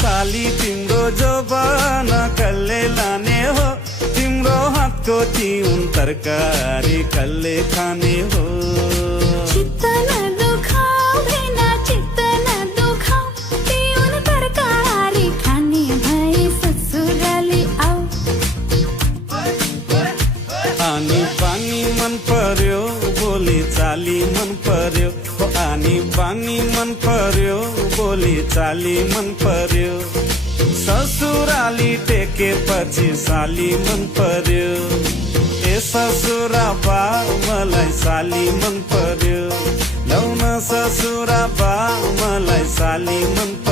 साली तिम्रो जोबन कसले लाने हो तिम्रो हातको तिउन तरकारी कसले खाने हो चित्त नदुखाऊ भेना चित्त नदुखाऊ तिउन तरकारी खाने भए ससुराली आऊ आनी पानी मन पर्यो बोली चाली मन पर्यो आनी पानी मन पर्यो बोली चाली मन पर्यो ससुराली टेकेपछि साली मन पर्यो ए ससुरा बा मलाई साली मन पर्यो लौ न ससुरा बा मलाई साली मन पर्यो